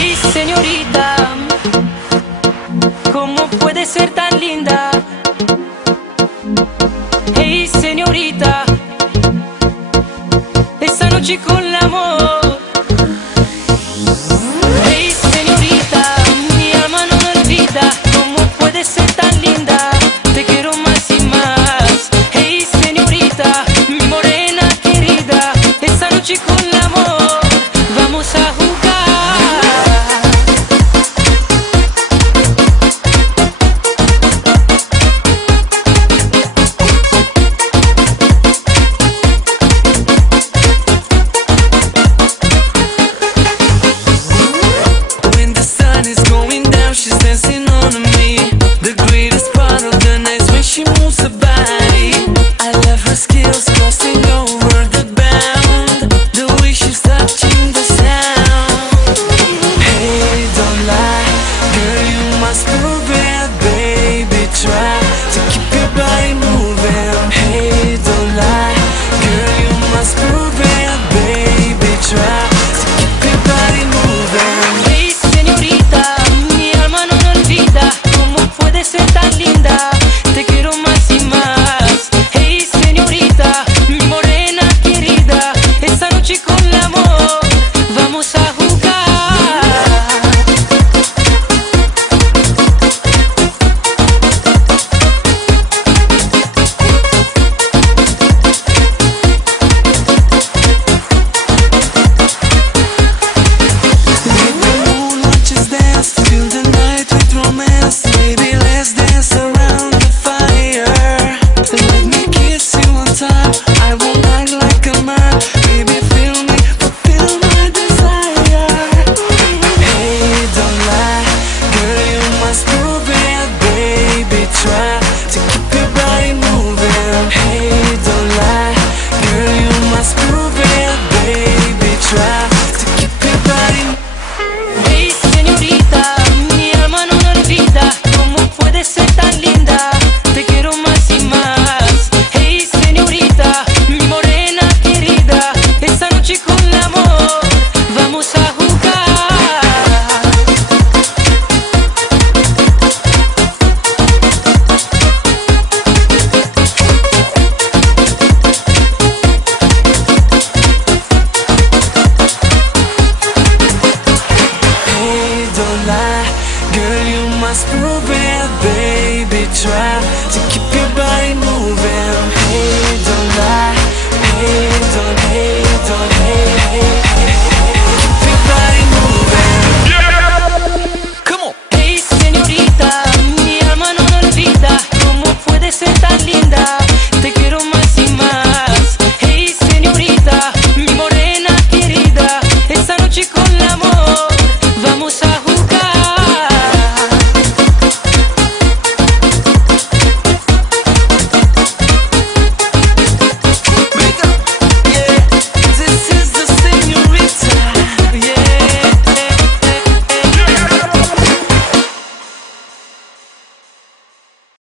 Hey señorita, ¿cómo puede ser tan linda? Hey señorita, esta noche con el amor. Hey señorita, mi alma no me olvida. ¿Cómo puede ser tan linda? Te quiero más y más. Hey señorita, mi morena querida, esta noche con el amor vamos a jugar. She's dancing on me. The greatest part of the night is when she moves her body. I love her skills crossing over the bound. The way she's touching the sound. Hey, don't lie, girl, you must prove it, baby. Try to keep your body moving. Hey, don't lie, girl, you must prove it, baby. Try to keep your body moving. Hey señorita, mi alma no me olvida. ¿Cómo puede ser tan linda? Te quiero más y más. Hey señorita, mi morena querida, esta noche con el amor vamos a jugar. Let the moon watch us dance, fill the night with romance. Baby, let's dance around the fire. Let me kiss you on top, I won't act like a man. Baby, feel me, fulfill my desire. Hey, don't lie, girl, you must prove it, baby. Try to keep your body moving. Hey, don't lie, girl, you must prove it, baby. Try to keep your body moving. Hey señorita, mi alma no me olvida. ¿Cómo puede ser tan linda? Te quiero más y más. Hey señorita, mi morena querida, esta noche con el amor vamos a jugar. Hey, don't lie, girl, you must prove it, baby. Try to keep your body moving. Hey, don't lie, hey, don't, hey, don't, hey, hey, hey, hey. Keep your body moving. Come on. Hey señorita, mi alma no me olvida. ¿Cómo puede ser tan linda? Te quiero más